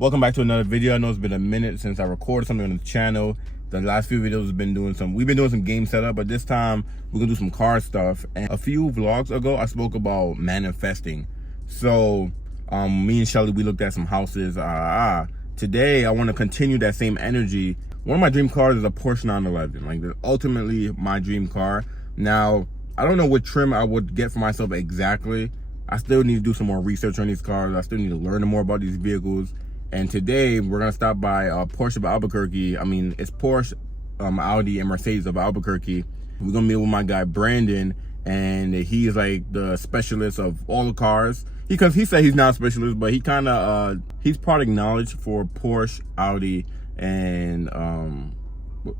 Welcome back to another video. I know it's been a minute since I recorded something on the channel. The last few videos we've been doing some game setup, but this time we're gonna do some car stuff. And a few vlogs ago I spoke about manifesting. So me and Shelly, we looked at some houses. Today I want to continue that same energy. One of my dream cars is a Porsche 911. Like, ultimately my dream car. Now I don't know what trim I would get for myself exactly. I still need to do some more research on these cars. I still need to learn more about these vehicles. And today we're gonna stop by Porsche of Albuquerque. I mean, it's Porsche, Audi, and Mercedes of Albuquerque. We're gonna meet with my guy Brandon, and he is like the specialist of all the cars. Because he said he's not a specialist, but he kind of he's product knowledge for Porsche, Audi, and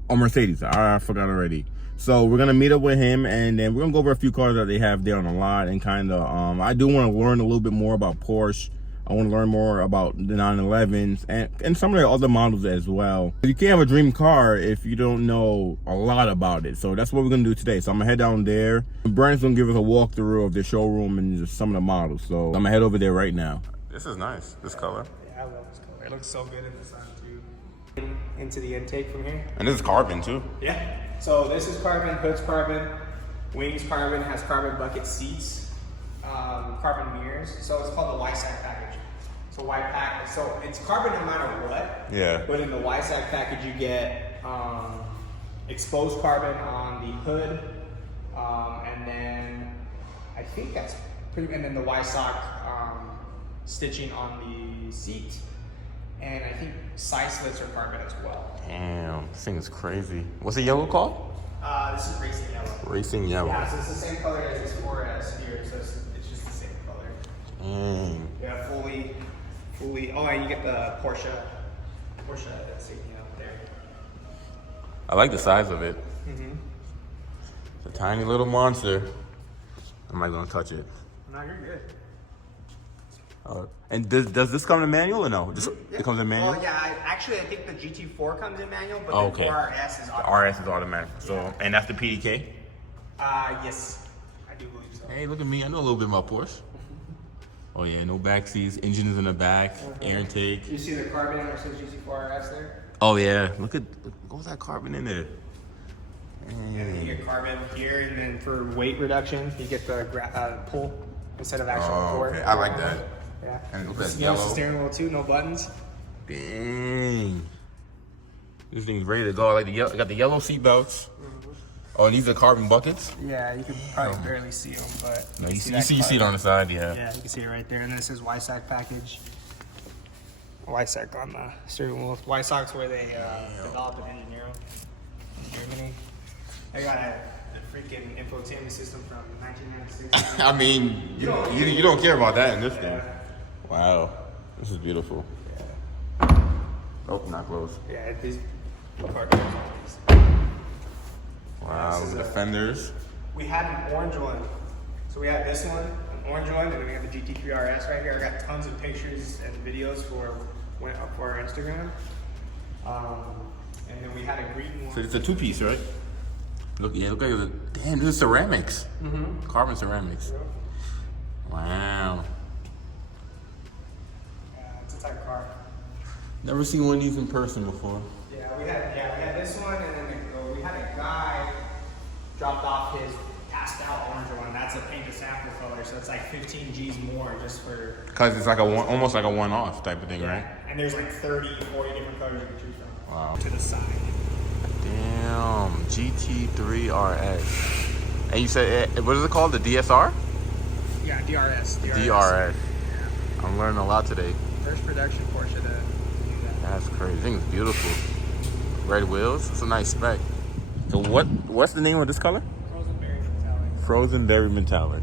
Mercedes. I forgot already. So we're gonna meet up with him, and then we're gonna go over a few cars that they have there on the lot, and kind of I do want to learn a little bit more about Porsche. I want to learn more about the 911s and some of the other models as well. You can't have a dream car if you don't know a lot about it. So that's what we're going to do today. So I'm going to head down there. Brandon's going to give us a walkthrough of the showroom and just some of the models. So I'm going to head over there right now. This is nice, this color. Yeah, I love this color. It looks so good in the sun too. Into the intake from here. And this is carbon too. Yeah. So this is carbon, hood's carbon, wings carbon, has carbon bucket seats. Carbon mirrors, so it's called the YSAC package. So Y pack, so it's carbon no matter what. Yeah. But in the YSAC package, you get exposed carbon on the hood, and then I think that's pretty. And then the YSOC stitching on the seat, and I think side slits are carbon as well. Damn, this thing is crazy. What's the yellow called? This is racing yellow. Racing yellow. Yeah, so it's the same color as this 4S here, so it's just the same color. Yeah, fully. Oh, and you get the Porsche insignia up there. I like the size of it. It's a tiny little monster. I'm not gonna touch it. No, you're good. And does this come in manual or no? It comes in manual? Well, yeah, I think the GT4 comes in manual, but Okay. the 4RS is automatic. The RS is automatic. So, and that's the PDK? Yes, I do believe so. Hey, look at me. I know a little bit about Porsche. Oh yeah, no back seats, engine is in the back, air intake. You see the carbon on our GT4 RS there? Oh yeah, look what's that carbon in there? And you get carbon here, and then for weight reduction, you get the pull instead of actual cord. Okay. I like that. Yeah. And look at that Yellow yellow. steering wheel too, no buttons. Dang. This thing's ready to go. I like got the yellow seat belts. Oh, and these are carbon buckets? Yeah, you can probably barely see them, but No, you see it on the side, yeah. Yeah, you can see it right there. And then it says YSAC package. YSAC on the steering wheel. YSAC's where they developed and engineer them in Germany. They got a freaking infotainment system from 1996. I mean, you don't care about that in this thing. Wow, this is beautiful. Yeah. Oh, not close. Yeah, these parts. Wow, the fenders. We had an orange one. So we had this one, an orange one, and then we have the GT3 RS right here. I got tons of pictures and videos for our Instagram. And then we had a green one. So it's a two-piece, right? Look at the, damn, this is ceramics. Carbon ceramics. Yep. Wow. Yeah, it's a type car. Never seen one of these in person before. Yeah, we had this one, and then we had a guy dropped off his pastel orange one. That's a paint to sample color, so it's like 15 G's more just for. Cause it's like almost like a one-off type of thing, right? And there's like 30, 40 different colors you can choose from. Wow. To the side. Damn, GT3 RS. And you said, what is it called? The DSR? Yeah, DRS. DRS. Yeah. I'm learning a lot today. First production Porsche to do that. That's crazy. I think it's beautiful. Red wheels. It's a nice spec. So what's the name of this color? Frozen berry metallic. Frozen berry metallic.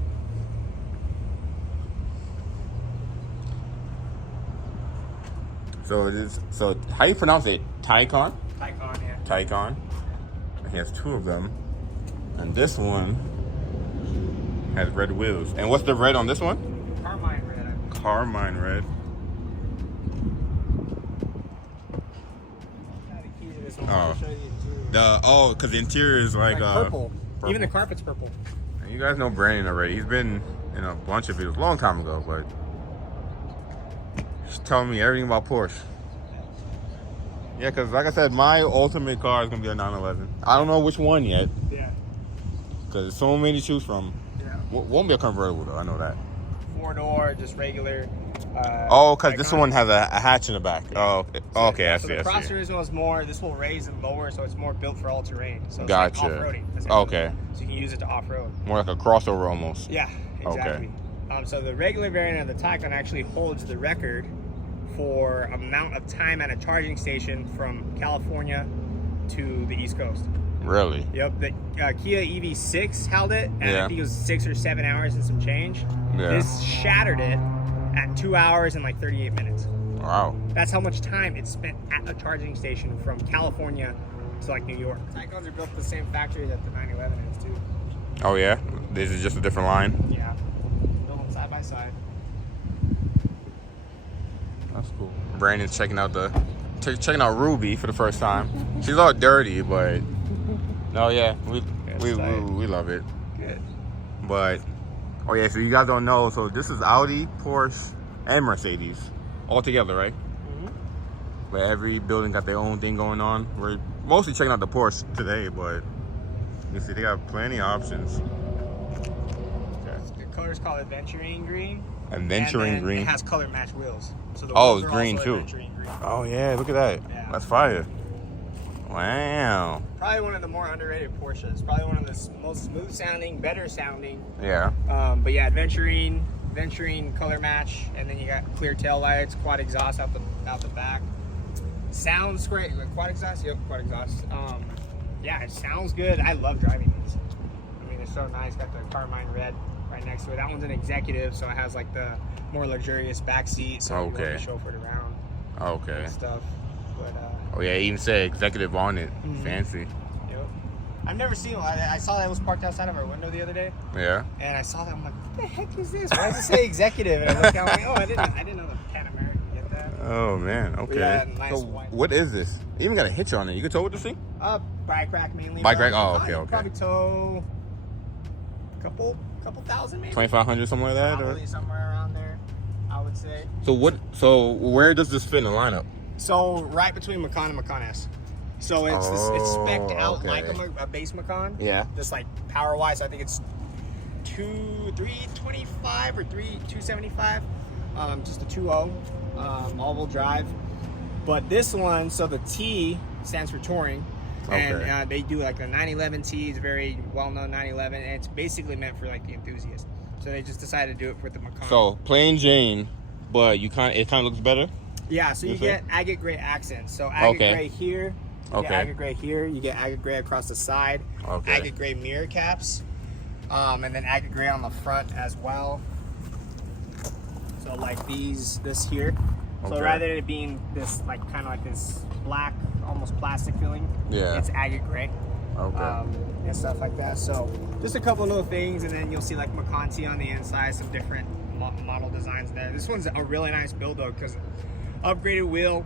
So it is. So how do you pronounce it? Taycan? Taycan, yeah. Taycan. He has two of them, and this one has red wheels. And what's the red on this one? Carmine red. Carmine red. Because the interior is like purple. purple. Even the carpet's purple. And you guys know Brandon already. He's been in a bunch of videos, a long time ago, but telling me everything about Porsche. Yeah, because like I said, my ultimate car is going to be a 911. I don't know which one yet. Yeah. Because there's so many to choose from. Yeah. Won't be a convertible, though. I know that. 4-door, just regular. Because this one has a hatch in the back. Yeah. Oh, okay. So, Okay, I so see. the Cross Turismo is more, this will raise and lower, so it's more built for all terrain. So it's Gotcha. like off-roading. essentially. Okay. So you can use it to off-road. More like a crossover almost. Yeah, exactly. Okay. So the regular variant of the Taycan actually holds the record for amount of time at a charging station from California to the East Coast. Really? Yep, the Kia EV6 held it, and Yeah. I think it was 6 or 7 hours and some change. Yeah. This shattered it at 2 hours and like 38 minutes. Wow. That's how much time it spent at a charging station from California to like New York. Taycans are built at the same factory that the 911 is too. Oh, yeah? This is just a different line? Yeah, built them side by side. That's cool. Brandon's checking out Ruby for the first time. She's all dirty, but no, yeah, we love it. Good. But oh yeah, so you guys don't know, so this is Audi, Porsche, and Mercedes all together, right? Mm-hmm. But every building got their own thing going on. We're mostly checking out the Porsche today, but you see they got plenty of options. Okay. The color's called Adventuring Green. Adventuring and then Green. It has color match wheels. So the Oh, wheels it's are green also too. Adventuring Green. Oh yeah, look at that. Yeah. That's fire. Wow. Probably one of the more underrated Porsches. Probably one of the most smooth sounding, better sounding. Yeah. But yeah, Adventuring color match, and then you got clear tail lights, quad exhaust out the back. Sounds great. Like quad exhaust, yep, quad exhaust. Yeah, it sounds good. I love driving these. I mean, they're so nice. Got the Carmine red right next to it. That one's an executive, so it has like the more luxurious back seat, so you Okay. want to chauffeur it around Okay. and stuff. But Oh yeah, even said executive on it. Mhm. Fancy. yep. I've never seen one. I saw that it was parked outside of our window the other day. Yeah. And I saw that, I'm like, what the heck is this? Why does it say executive? And I looked down, I'm like, oh, I didn't know the Pan American get that. Oh man. Okay. Yeah, nice So white. what is this? Even got a hitch on it. You can tow with this thing? Bike rack mainly. Bike bro. rack? Oh, Probably- okay. Probably tow a couple thousand maybe. 2,500, something like that. Or? Probably somewhere around there, I would say. So what? So where does this fit in the lineup? So right between Macan and Macan S. So it's spec'd out okay. like a base Macan. Yeah. Just like power wise, I think it's 325 or 275. Just a 2.0 all-wheel drive. But this one, so the T stands for touring, and Okay. they do like the 911 T. It's a very well-known 911, and it's basically meant for like the enthusiast. So they just decided to do it with the Macan. So plain Jane, but it kind of looks better. yeah, so you This get agate gray accents. So agate Okay. gray here. You Okay. get agate gray here. You get agate gray across the side. Okay. Agate gray mirror caps, and then agate gray on the front as well. So like this here. So Okay. rather than it being this like kind of like this black, almost plastic feeling, Yeah. it's agate gray. Okay. And stuff like that. So just a couple of little things, and then you'll see like Macanti on the inside, some different model designs there. This one's a really nice build though, because upgraded wheel,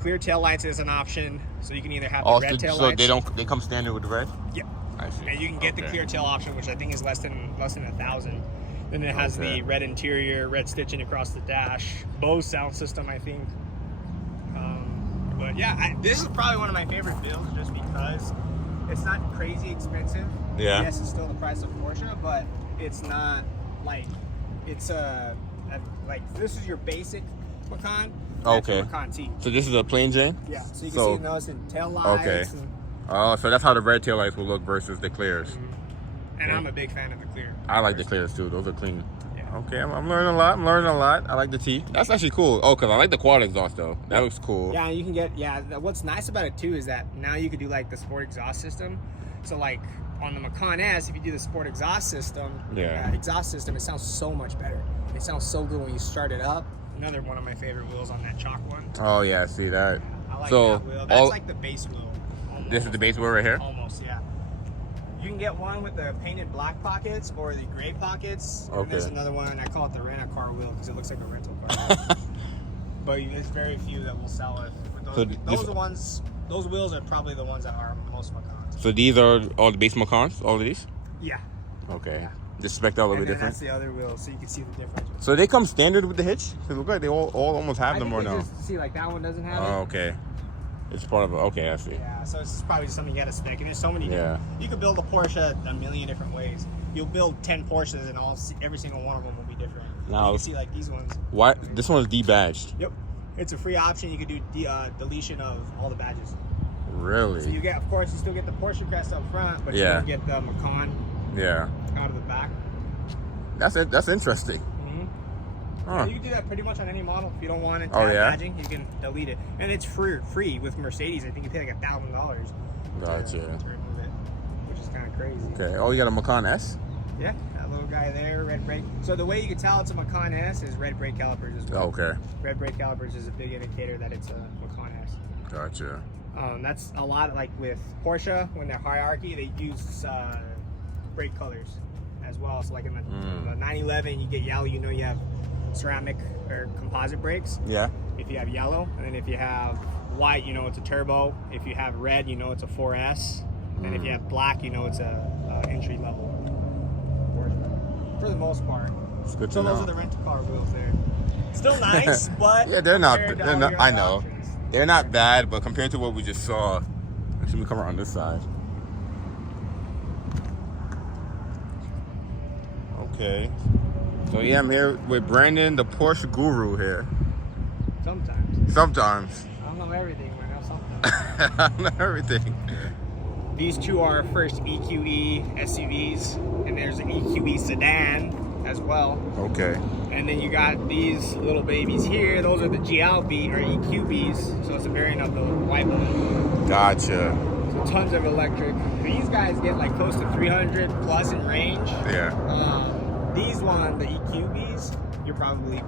clear tail lights is an option, so you can either have the red tail so lights. they come standard with the red. Yeah. I see. And you can get the clear tail option, which I think is less than $1,000. Then it has Okay. the red interior, red stitching across the dash, Bose sound system, I think. But yeah, this is probably one of my favorite builds, just because it's not crazy expensive. Yeah. Yes, it's still the price of Porsche, but it's not like it's like this is your basic Macan. That's your Okay. Macan T. So this is a plain Jane. Yeah. So you can So- see those in tail lights. Okay. And, Oh, so that's how the red tail lights will look versus the clears. and Yeah. I'm a big fan of the clear. I like the clears too. Those are clean. Yeah. Okay, I'm learning a lot. I like the T. That's actually cool. Oh, because I like the quad exhaust though. That looks cool. Yeah, you can get what's nice about it too is that now you could do like the sport exhaust system. So like on the Macan S, if you do the sport exhaust system, it sounds so much better. It sounds so good when you start it up. Another one of my favorite wheels on that chalk one. Oh yeah, I see that. I like So, that wheel. That's all- like the base wheel. Almost. This is the base wheel right here. Almost, yeah. You can get one with the painted black pockets or the gray pockets. And there's Okay. another one, I call it the rent-a-car wheel because it looks like a rental car. But there's very few that will sell it. But So those are the ones. Those wheels are probably the ones that are most Macans. So these are all the base Macans. All of these. Yeah. Okay. Just spec'd out a little And bit then different. that's the other wheel, so you can see the difference. So they come standard with the hitch? Because look like they all almost have them or no? Just see, like that one doesn't have it. Oh, okay. It's part of it. Okay, I see. Yeah, so it's probably just something you got to spec. And there's so many. Yeah. You could build a Porsche a million different ways. You'll build 10 Porsches, and every single one of them will be different. Now, you can see like these ones. Why this one's debadged? Yep. It's a free option. You can do deletion of all the badges. Really? So you get, of course, you still get the Porsche crest up front, but you Yeah. don't get the Macan Yeah. out of the back. That's it. That's interesting. Huh. You can do that pretty much on any model. If you don't want it to Oh, have yeah? badging, you can delete it. And it's free with Mercedes. I think you pay like $1,000 Gotcha. to remove it, which is kind of crazy. Okay. Oh, you got a Macan S? Yeah, that little guy there, red brake. So the way you can tell it's a Macan S is red brake calipers as well. Okay. Red brake calipers is a big indicator that it's a Macan S. Gotcha. That's a lot like with Porsche, when they're hierarchy, they use brake colors as well. So like in the 911, you get yellow, you know you have ceramic or composite brakes. Yeah. If you have yellow, and then if you have white, you know it's a turbo. If you have red, you know it's a 4S. And if you have black, you know it's a entry level. For the most part. It's good to So know. those are the rental-car wheels there. Still nice, but Yeah, they're not. compared to They're all not. your I other know. options. They're not bad, but compared to what we just saw, actually, we come around this side. Okay. So yeah, I'm here with Brandon, the Porsche guru here. Sometimes. Sometimes. I don't know everything, but I know sometimes. I know everything. These two are our first EQE SUVs, and there's an EQE sedan as well. Okay. And then you got these little babies here. Those are the GLB or EQBs, so it's a variant of the white one. Gotcha. So tons of electric. These guys get like close to 300 plus in range. Yeah. These one, the EQBs, you're probably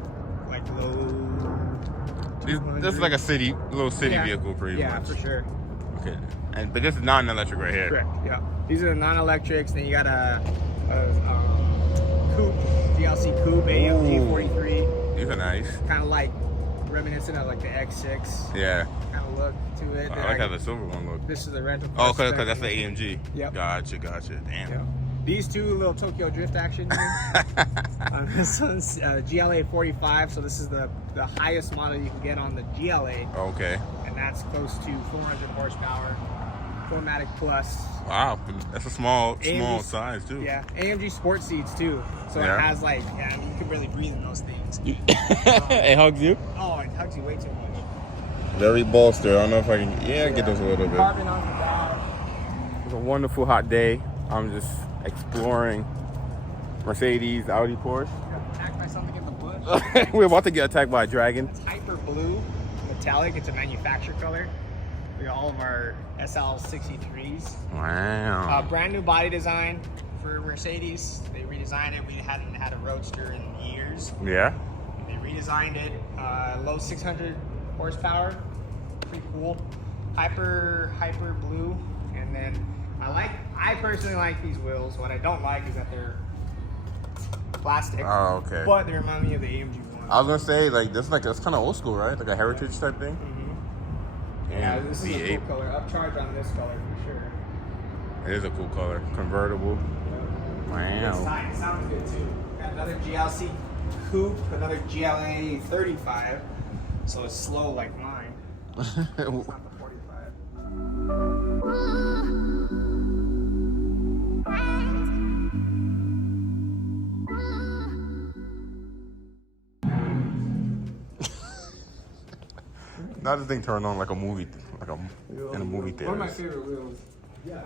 like low. This is like a little city vehicle, pretty much. Yeah, for sure. Okay. But this is non-electric right here. Correct. Yeah. These are the non-electrics. Then you got a coupe, GLC coupe, AMG 43. These are nice. Kind of like reminiscent of like the X6. Yeah. Kind of look to it. I like how the silver one looks. This is the rental. Oh, because that's the AMG. Yep. Gotcha. Damn. Yeah. These two little Tokyo Drift action here. This one's GLA 45, so this is the highest model you can get on the GLA. Okay. And that's close to 400 horsepower, 4MATIC Plus. Wow, that's a small AMG, size too. Yeah, AMG sport seats too. So Yeah. it has like, you can barely breathe in those things. It hugs you. Oh, it hugs you way too much. Very bolster. I don't know if I can. Yeah, get those a little bit. Carbon on the back. It's a wonderful hot day. I'm just exploring Mercedes, Audi, Porsche. Got attacked by something in the bush. We're about to get attacked by a dragon. It's hyper blue, metallic. It's a manufacturer color. We got all of our SL63s. Wow. Brand new body design for Mercedes. They redesigned it. We hadn't had a Roadster in years. Yeah. They redesigned it. Low 600 horsepower. Pretty cool. Hyper blue. And then I personally like these wheels. What I don't like is that they're plastic. Oh, okay. But they remind me of the AMG one. I was gonna say that's kind of old school, right? Like a heritage type thing. Yeah, this is a V8. cool color. Upcharge on this color for sure. It is a cool color. Convertible. Wow. It sounds good too. Got another GLC coupe, another GLA 35. So it's slow like mine. It's not the 45. Now this thing turned on like a movie, in a movie theater. One of my favorite wheels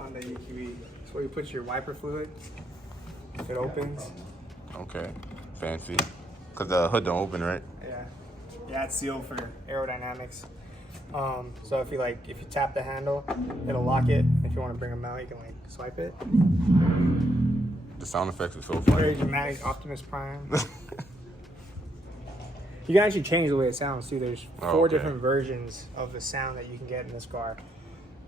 on the EQE. It's where you put your wiper fluid. It opens. Okay, fancy. Cause the hood don't open, right? Yeah, it's sealed for aerodynamics. So if you tap the handle, it'll lock it. If you want to bring them out, you can like swipe it. The sound effects are so Very funny. dramatic, Optimus Prime. You can actually change the way it sounds too. There's four different versions of the sound that you can get in this car.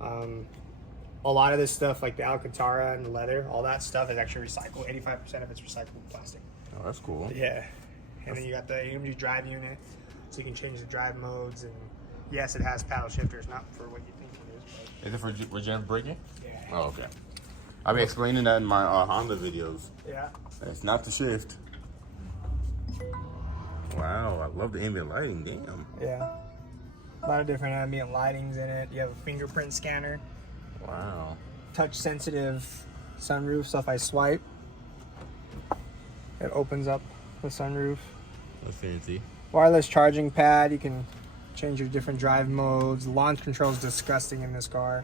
A lot of this stuff, like the Alcantara and the leather, all that stuff is actually recycled. 85% of it's recycled plastic. Oh, that's cool. Yeah. And then you got the AMG drive unit, so you can change the drive modes. And yes, it has paddle shifters, not for what you think it is. Is it for regenerative braking? But yeah. Oh, okay. I'll be explaining that in my Honda videos. Yeah. It's not the shift. Wow, I love the ambient lighting. Damn. Yeah. A lot of different ambient lightings in it. You have a fingerprint scanner. Wow. Touch sensitive sunroof, so if I swipe, it opens up the sunroof. That's fancy. Wireless charging pad. You can change your different drive modes. Launch control is disgusting in this car.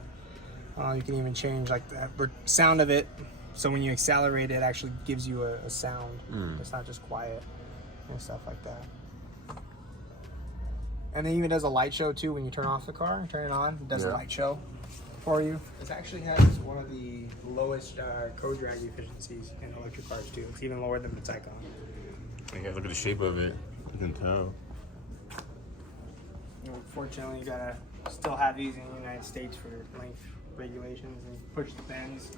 You can even change like the sound of it. So when you accelerate, it actually gives you a sound. It's not just quiet and stuff like that. And then even does a light show too when you turn off the car. Turn it on, it does a light show for you. It actually has one of the lowest code drag efficiencies in electric cars too. It's even lower than the Taycan. Okay, look at the shape of it. You can tell. Unfortunately, you gotta still have these in the United States for length regulations and push the Benz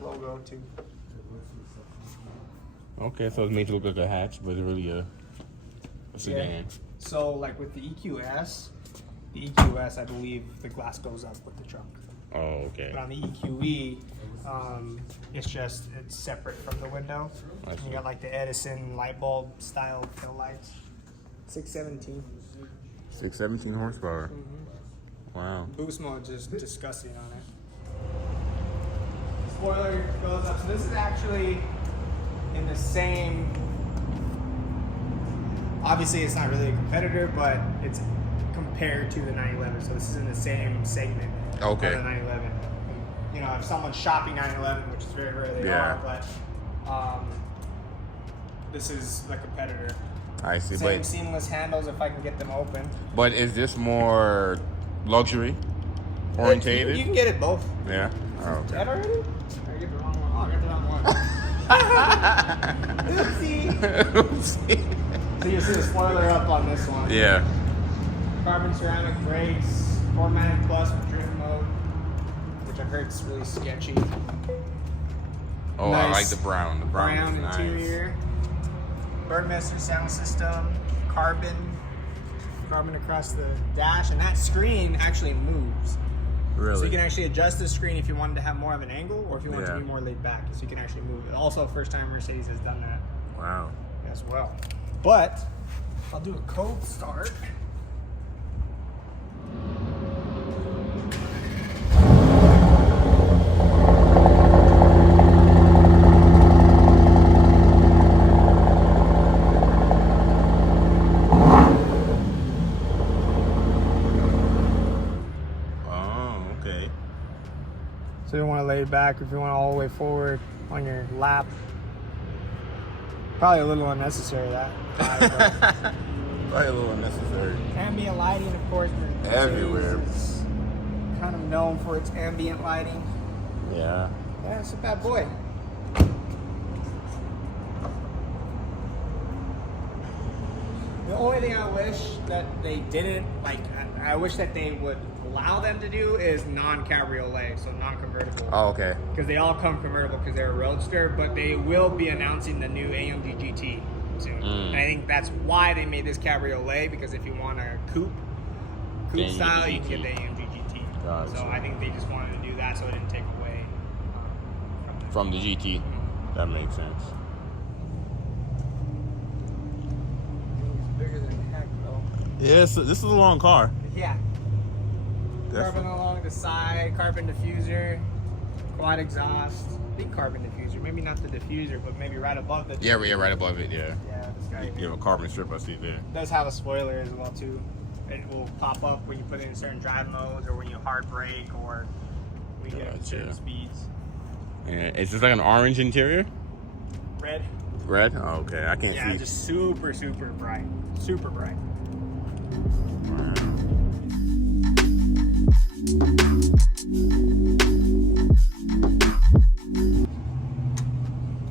logo too. Okay, so it's made to look like a hatch, but it's really a sedan. Yeah. So like with the EQS, I believe the glass goes up with the trunk. Oh, okay. But on the EQE, it's separate from the window. You got like the Edison light bulb style tail lights. 617. 617 horsepower. Wow. Boost mode just disgusting on it. Spoiler goes up. So this is actually in the same. Obviously, it's not really a competitor, but it's compared to the 911. So this is in the same segment. Okay. Of the 911. You know, if someone's shopping 911, which is very rare they are, but this is the competitor. I see. Same But seamless handles if I can get them open. But is this more luxury orientated? You can get it both. Yeah. Oh, okay. That already? I get the wrong one. Oh, I got the wrong one. Oopsie. So you see the spoiler up on this one. Yeah. Carbon ceramic brakes, 4MATIC Plus with drift mode, which I heard is really sketchy. Oh, Nice I like the brown. The brown is nice. Interior. Burmester sound system, carbon across the dash, and that screen actually moves. Really? So you can actually adjust the screen if you wanted to have more of an angle, or if you want it to be more laid back. So you can actually move it. Also, first time Mercedes has done that. Wow. As well. But I'll do a cold start. So you want to lay it back, if you want all the way forward on your lap. Probably a little unnecessary that. Probably a little unnecessary. Ambient lighting, of course. Everywhere. Is kind of known for its ambient lighting. Yeah. Yeah, it's a bad boy. The only thing I wish that they didn't, like, I wish that they would allow them to do is non-cabriolet, so non-convertible. Oh, okay. Because they all come convertible because they're a roadster, but they will be announcing the new AMG GT soon. And I think that's why they made this cabriolet, because if you want a coupe style, you can get the AMG GT. Gotcha. So I think they just wanted to do that so it didn't take away from the GT. That makes sense. It's bigger than heck, though. Yeah, so this is a long car. Yeah. Carbon along the side, carbon diffuser, quad exhaust, big carbon diffuser. Maybe not the diffuser, but maybe right above the diffuser. Yeah, right above it, yeah. Yeah, this guy You have a carbon strip, I see there. It does have a spoiler as well, too. It will pop up when you put it in certain drive modes, or when you hard brake, or when you get up to certain speeds. Yeah, is this like an orange interior? Red. Red? Oh, okay, I can't see. Yeah, just super, super bright. Super bright. Wow.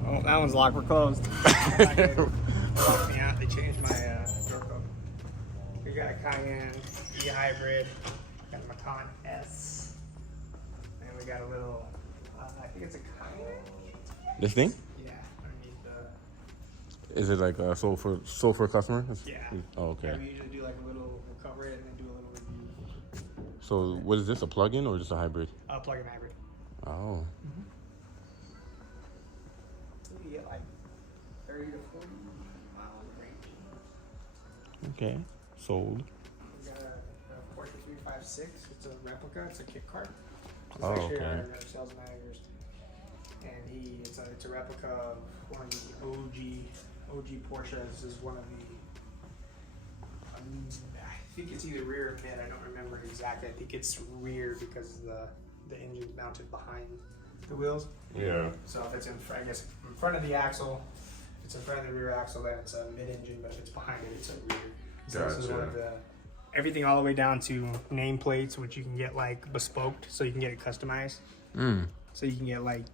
Oh, that one's locked. We're closed. Locked me out. They changed my door code. We got a Cayenne E-Hybrid. Got a Macan S. And we got a little, I think it's a Cayenne. This thing? Yeah, underneath the... Is it like a sold for a customer? Yeah. Oh, okay. Yeah, we usually do like a little, we'll cover it and then do a little review. So what is this, a plug-in or just a hybrid? Plug-in hybrid. Oh. You get like 30 to 40 miles of range. Okay, sold. We got a Porsche 356. It's a replica. It's a kit car. It's Oh, actually okay. our sales managers, and it's a replica of one of the OG Porsches. This is one of the. I think it's either rear or mid. I don't remember exactly. I think it's rear because the engine's mounted behind the wheels. Yeah. So if it's in front, I guess in front of the axle, if it's in front of the rear axle, then it's a mid-engine. But if it's behind it, it's a rear. So this is one of the everything all the way down to nameplates, which you can get like bespoked, so you can get it customized. So you can get like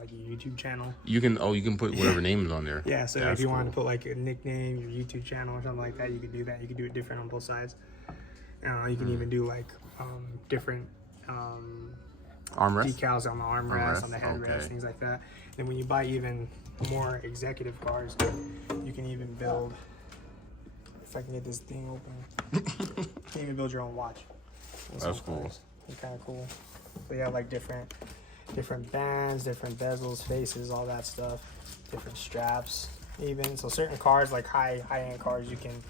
like a YouTube channel. You can put whatever names on there. Yeah, so if you wanted to put like a nickname, your YouTube channel or something like that, you could do that. You could do it different on both sides. You can even do like different armrest decals on the armrest, on the headrest, things like that. And when you buy even more executive cars, you can even build. If I can get this thing open, you can even build your own watch. That's cool. It's kind of cool. So you have like different bands, different bezels, faces, all that stuff, different straps even. So certain cars, like high-end cars, you can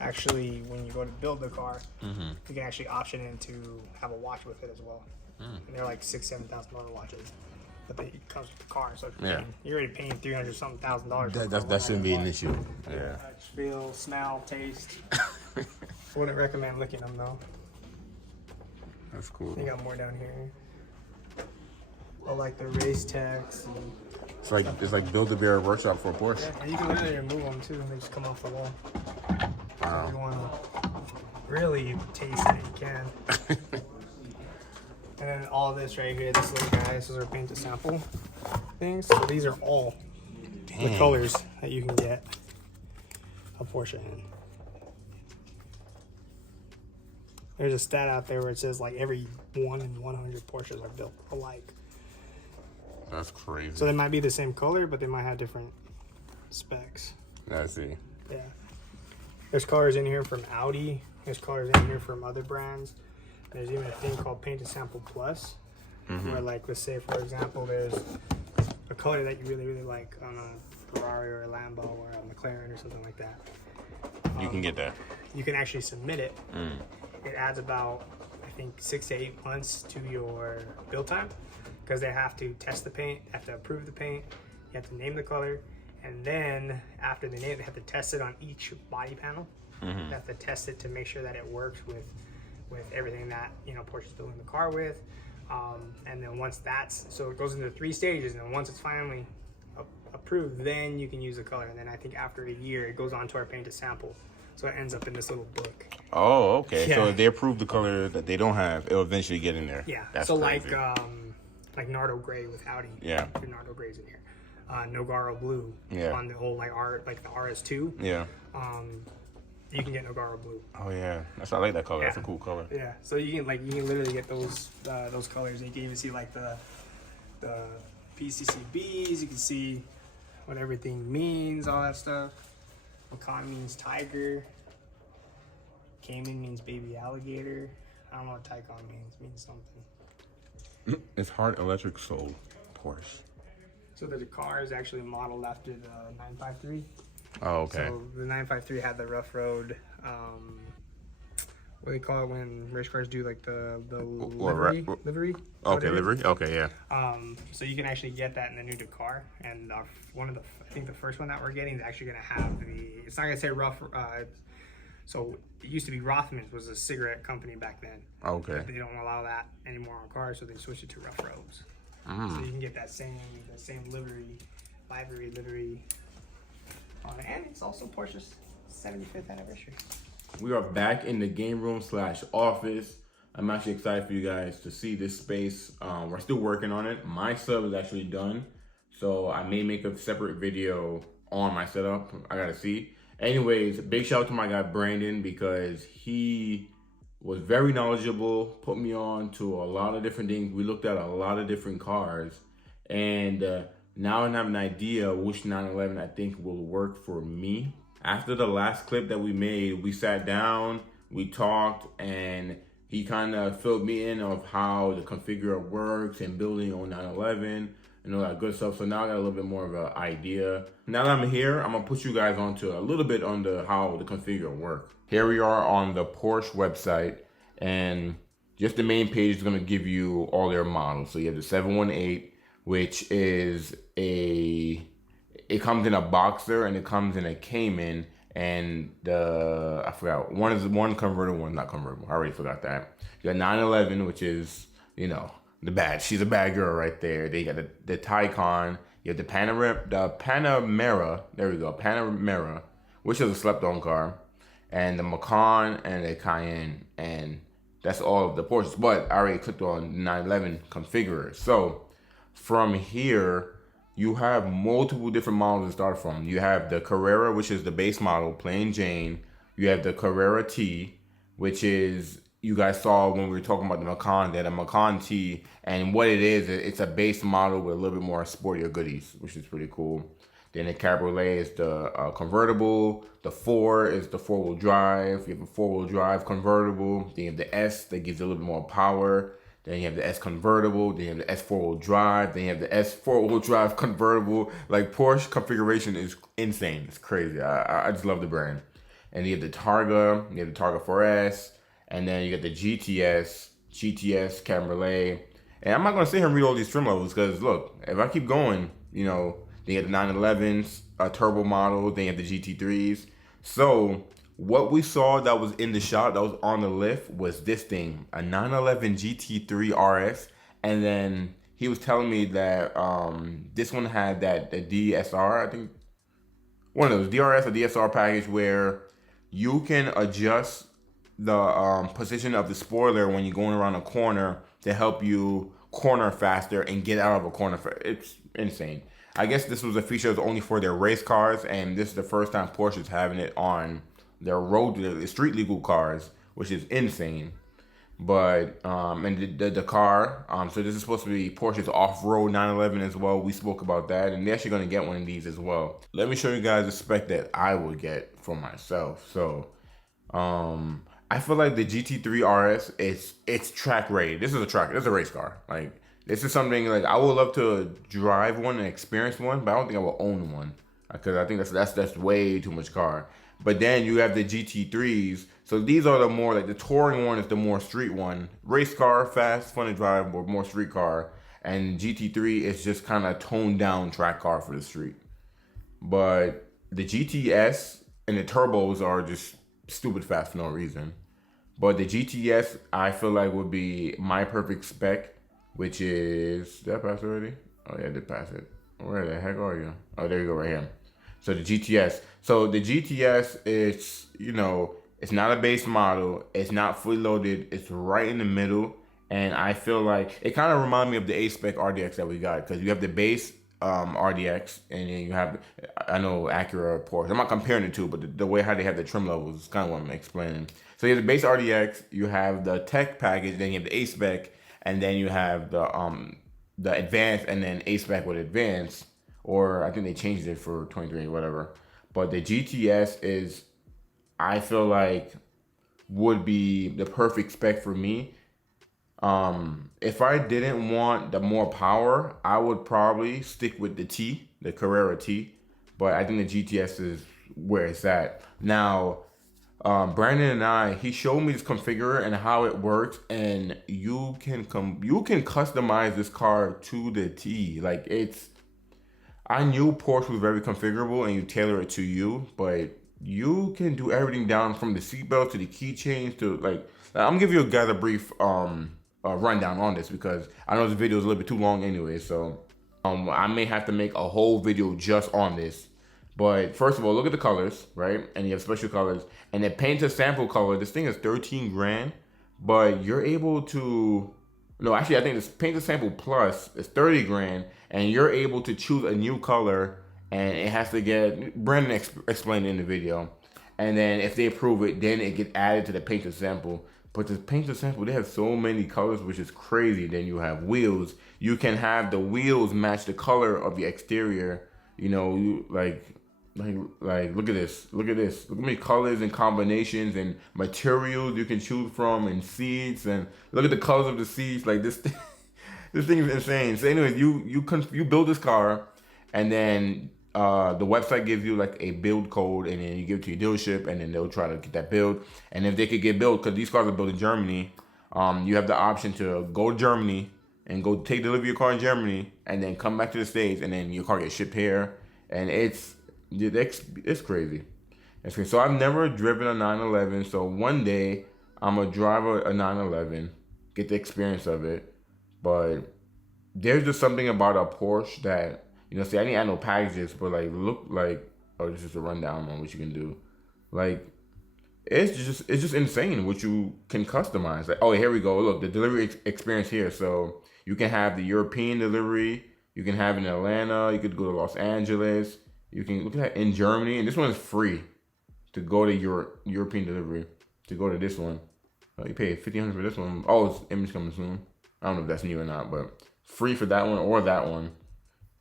actually, when you go to build the car, you can actually option in to have a watch with it as well. And they're like $6,000-$7,000 watches, but it comes with the car. So you're already paying $300-something thousand. That shouldn't be an issue. Yeah. Touch, feel, smell, taste. Wouldn't recommend licking them though. That's cool. You got more down here. Or like the race techs. It's like Build-A-Bear workshop for a Porsche. Yeah, and you can literally remove them too. They just come off the wall. Wow. So if you want to really taste it, you can. And then all this right here, this little guy, this is our paint to sample things. So these are all the colors that you can get a Porsche in. There's a stat out there where it says like every 1 in 100 Porsches are built alike. That's crazy. So they might be the same color, but they might have different specs. I see. Yeah. There's colors in here from Audi. There's colors in here from other brands. There's even a thing called Paint to Sample Plus, where like, let's say for example, there's a color that you really, really like on a Ferrari or a Lambo or a McLaren or something like that. You can get that. You can actually submit it. It adds about, I think, 6 to 8 months to your build time, because they have to test the paint, they have to approve the paint, you have to name the color, and then after they name it, they have to test it on each body panel. They have to test it to make sure that it works with everything that Porsche's building the car with. And then once so it goes into 3 stages, and then once it's finally approved, then you can use the color. And then I think after a year, it goes on to our paint to sample. So it ends up in this little book. Oh, okay. Yeah. So if they approve the color that they don't have, it'll eventually get in there. Yeah. That's so crazy. like Nardo Gray with Audi. Yeah. Nardo Gray's in here. Nogaro Blue. Yeah. On the whole like the RS2. Yeah. You can get Nogaro Blue. Oh yeah, I like that color. Yeah. That's a cool color. Yeah. So you can literally get those colors. You can even see like the PCCBs. You can see what everything means, all that stuff. Macan means tiger. Cayman means baby alligator. I don't know what Taycan means. It means something. It's hard electric soul Porsche. So the car is actually modeled after the 953. Oh, okay. So the 953 had the rough road. What do they call it when race cars do like the livery? Okay, livery. Okay, yeah. So you can actually get that in the new Dakar, and I think the first one that we're getting is actually going to have it's not going to say rough. So it used to be Rothmans was a cigarette company back then. Okay. But they don't allow that anymore on cars, so they switched it to rough roads. So you can get that same livery on it, and it's also Porsche's 75th anniversary. We are back in the game room / office. I'm actually excited for you guys to see this space. We're still working on it. My sub is actually done, so I may make a separate video on my setup. I gotta see. Anyways, big shout out to my guy Brandon, because he was very knowledgeable, put me on to a lot of different things. We looked at a lot of different cars, and now I have an idea which 911 I think will work for me. After the last clip that we made, we sat down, we talked, and he kind of filled me in of how the configure works and building on 911. and all that good stuff. So now I got a little bit more of an idea. Now that I'm here, I'm gonna put you guys onto a little bit on how the configure work. Here we are on the Porsche website, and just the main page is gonna give you all their models. So you have the 718, which is it comes in a Boxer and it comes in a Cayman, and I forgot, one convertible, one not convertible. I already forgot that. You got 911, which is, she's a bad girl right there. They got the Taycan. You have the Panamera, there we go, Panamera, which is a slept-on car, and the Macan and the Cayenne, and that's all of the Porsches. But I already clicked on 911 configurer. So from here, you have multiple different models to start from. You have the Carrera, which is the base model, plain Jane. You have the Carrera T, which is, you guys saw when we were talking about the Macan, that a Macan T, and what it is, it's a base model with a little bit more sportier goodies, which is pretty cool. Then the Cabriolet is the convertible. The 4 is the 4-wheel drive. You have a 4-wheel drive convertible. Then you have the S that gives you a little bit more power. Then you have the S convertible. Then you have the S 4-wheel drive. Then you have the S 4-wheel drive convertible. Like, Porsche configuration is insane. It's crazy. I just love the brand. And you have the Targa. You have the Targa 4S. And then you got the GTS, Cabriolet. And I'm not going to sit here and read all these trim levels because, look, if I keep going, then you have the 911s, turbo model, then you have the GT3s. So what we saw that was in the shot, that was on the lift, was this thing, a 911 GT3 RS. And then he was telling me that this one had the DSR, I think, one of those, DRS or DSR package, where you can adjust the position of the spoiler when you're going around a corner to help you corner faster and get out of a corner. It's insane. I guess this was a feature that was only for their race cars, and this is the first time Porsche is having it on their street legal cars, which is insane. But and the car, so this is supposed to be Porsche's off-road 911 as well. We spoke about that, and they're actually going to get one of these as well. Let me show you guys the spec that I would get for myself. So I feel like the GT3 RS it's track ready. This is a race car. Like, this is something, like, I would love to drive one and experience one, but I don't think I will own one because I think that's way too much car. But then you have the GT3s. So these are the more, like, the touring one is the more street one. Race car, fast, fun to drive, or more street car. And GT3 is just kind of toned down track car for the street. But the GTS and the turbos are just stupid fast for no reason. But the GTS, I feel like, would be my perfect spec, which is, did I pass already? Oh yeah, I did pass it. Where the heck are you? Oh, there you go, right here. So the GTS. So the GTS is, it's not a base model. It's not fully loaded. It's right in the middle. And I feel like it kind of reminds me of the A-Spec RDX that we got, because you have the base RDX, and then you have, I know, Acura, Porsche. I'm not comparing the two, but the way how they have the trim levels is kind of what I'm explaining. So you have the base RDX, you have the tech package, then you have the A-Spec, and then you have the advanced, and then A-Spec with advanced, or I think they changed it for 23 or whatever. But the GTS is, I feel like, would be the perfect spec for me. If I didn't want the more power, I would probably stick with the Carrera T. But I think the GTS is where it's at. Now, Brandon and he showed me this configurer and how it works, and you can customize this car to the T. Like, I knew Porsche was very configurable and you tailor it to you, but you can do everything down from the seatbelt to the keychains to, like, I'm gonna give you guys a brief rundown on this because I know this video is a little bit too long anyway, so I may have to make a whole video just on this. But first of all, look at the colors, right? And you have special colors. And the paint to sample color, this thing is 13 grand, but you're able to, no, actually I think this paint to sample plus is 30 grand, and you're able to choose a new color, and it has to get, Brandon explained in the video. And then if they approve it, then it gets added to the paint to sample. But the paint to sample, they have so many colors, which is crazy. Then you have wheels. You can have the wheels match the color of the exterior. Like look at this. Look at this. Look at many colors and combinations and materials you can choose from, and seats. And look at the colors of the seats. Like, this thing, This thing is insane. So anyways, you build this car, and then the website gives you like a build code, and then you give it to your dealership, and then they'll try to get that build. And if they could get built, because these cars are built in Germany, you have the option to go to Germany and go take delivery of your car in Germany, and then come back to the States, and then your car gets shipped here. And it's crazy. It's crazy. So I've never driven a 911. So one day I'm gonna drive a 911, get the experience of it. But there's just something about a Porsche that, see, I didn't add no packages, but like look like, oh, this is a rundown on what you can do. Like, it's just insane what you can customize. Like, oh, here we go. Look, the delivery experience here. So you can have the European delivery. You can have it in Atlanta. You could go to Los Angeles. You can look at that in Germany, and this one is free to go to your European delivery. To go to this one, you pay $1,500 for this one. Oh, it's image coming soon. I don't know if that's new or not, but free for that one or that one.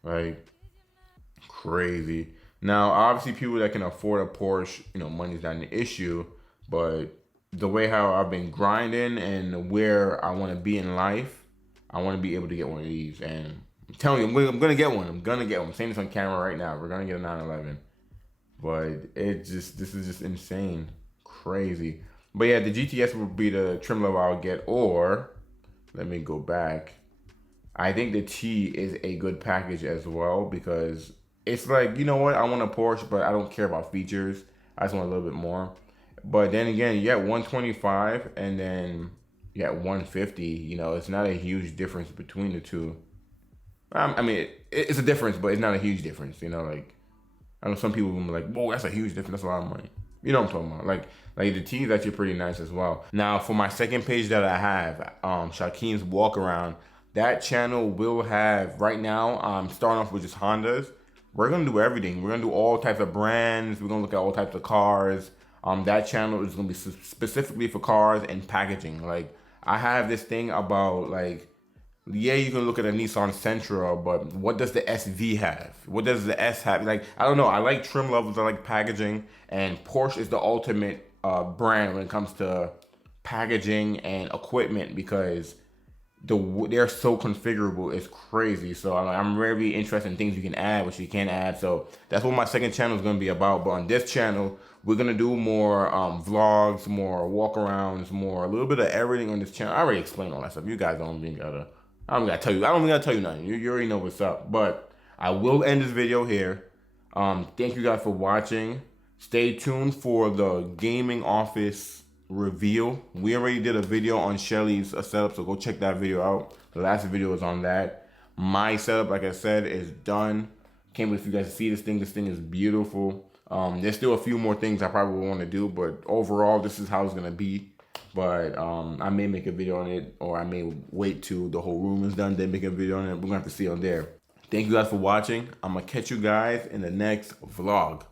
Like, crazy. Now, obviously, people that can afford a Porsche, money's not an issue. But the way how I've been grinding and where I want to be in life, I want to be able to get one of these. And I'm telling you, I'm going to get one. I'm saying this on camera right now. We're going to get a 911. But this is just insane. Crazy. But yeah, the GTS would be the trim level I would get, or let me go back. I think the T is a good package as well, because it's like, you know what? I want a Porsche, but I don't care about features. I just want a little bit more. But then again, you get 125 and then you get 150. It's not a huge difference between the two. I mean, it's a difference, but it's not a huge difference. Like, I know some people will be like, whoa, that's a huge difference. That's a lot of money. You know what I'm talking about? Like the T is actually pretty nice as well. Now, for my second page that I have, Shaquem's Walk Around, that channel will have, right now, I'm starting off with just Hondas. We're going to do everything. We're going to do all types of brands. We're going to look at all types of cars. That channel is going to be specifically for cars and packaging. Like, I have this thing about, like, yeah, you can look at a Nissan Sentra, but what does the SV have? What does the S have? Like, I don't know. I like trim levels. I like packaging. And Porsche is the ultimate brand when it comes to packaging and equipment, because they're so configurable. It's crazy. So I'm very interested in things you can add, which you can't add. So that's what my second channel is going to be about. But on this channel, we're going to do more vlogs, more walk-arounds, a little bit of everything on this channel. I already explained all that stuff. You guys don't even gotta... I don't gotta tell you nothing. You already know what's up. But I will end this video here. Thank you guys for watching. Stay tuned for the gaming office reveal. We already did a video on Shelly's setup, so go check that video out. The last video is on that. My setup, like I said, is done. Can't wait for you guys to see this thing. This thing is beautiful. There's still a few more things I probably want to do, but overall, this is how it's gonna be. But I may make a video on it, or I may wait till the whole room is done, then make a video on it. We're gonna have to see on there. Thank you guys for watching. I'm gonna catch you guys in the next vlog.